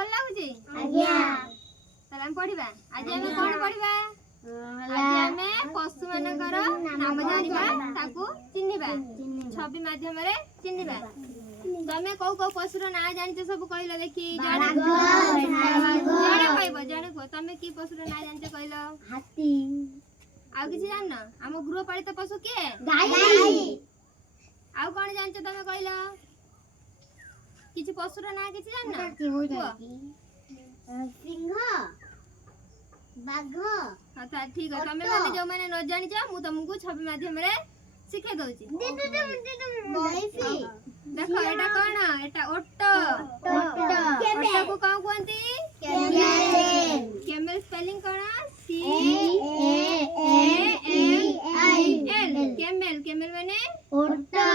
भल लागुची आज्ञा ताले हम पढिबा आज हमें कोन पढिबा आज हमें पशु मानकर नाम जानिबा ताकू चिन्हिबा छवि माध्यम रे चिन्हिबा तमे को पशुर ना जानते सब कहलो देखी जणे कहबो जणे को तमे की पशुर ना जानते कहलो हाथी आ किसी जानना हम गृहपालित पशु के गाय आ कोन जानते तमे कहलो किछि पशुर ना किछि जानना सिंह बाघ अच्छा ठीक है तमे माने जो माने न जानि छ मु तुमको छवि माध्यम रे सिखे दउची देखो एटा कोन एटा ओट्टो ओट्टो को काउ कोंती कैमल स्पेलिंग कोन C A M I L camel camel माने ओट्टो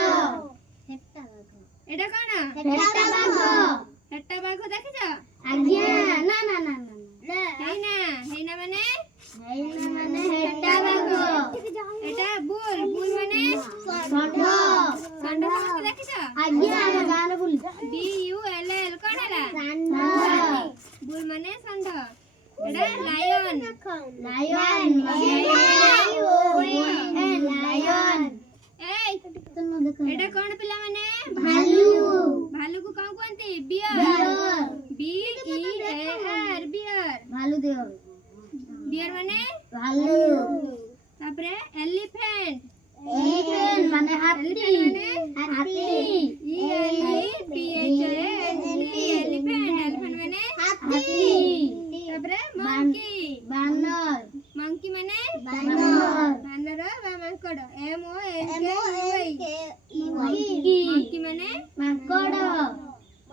एटा कोन हेट्टा बाघ देखि छ आज्ञा ना ना ना ना हेना माने हेट्टा बाघ एटा बुल बुल माने षंढ षंढ समस्त देखि छ आज्ञा गान bull B U L L कोन हला षंढ बुल माने षंढ एटा लायन लायन लायन ए एटा कोन पिला माने भालू भालू को काउ कोंती bear B E A R bear भालू देव बियर माने भालू तापरे एलिफेंट एलिफेंट माने हाथी हाथी E L E P H A N T elephant elephant माने हाथी तापरे मंकी बानर मंकी माने बानर बानर बा Mankad M O N K E Y monkey माने माकड़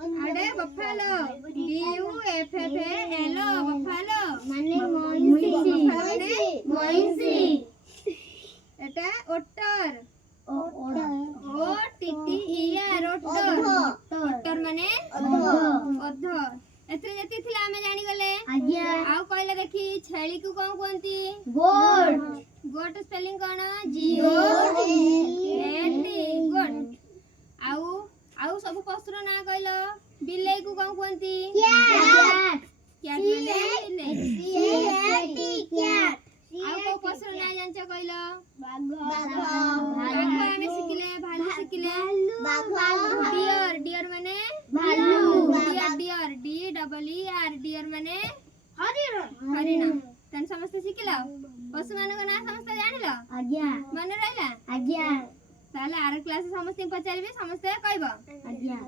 आडे Buffalo B U F F A L O Buffalo माने मइंसी मइंसी एटा ओटर ओड़ा O T T E R ओटर ओटर माने अध एतरे जति थिला हमें जानि गले आज्ञा आउ कहले देखी छेली को कोन कोंती गोट गोट स्पेलिंग कोन G O N T गोट आउ आउ सब पशुर ना कहलो बिल्ली को कोन कोंती कैट कैट माने बिल्ली कैट आउ को पशुर ना जानछ कहलो बाघ बाघ हमें सिखले भालू सिखले डियर डियर माने भालू deer deer D double E R deer माने हरिण तन समस्त सिखलो पशु मान को ना समस्त जानिलो आज्ञा मन रहला आज्ञा ताले आर क्लास समस्त पचारिबे समस्त कहबो आज्ञा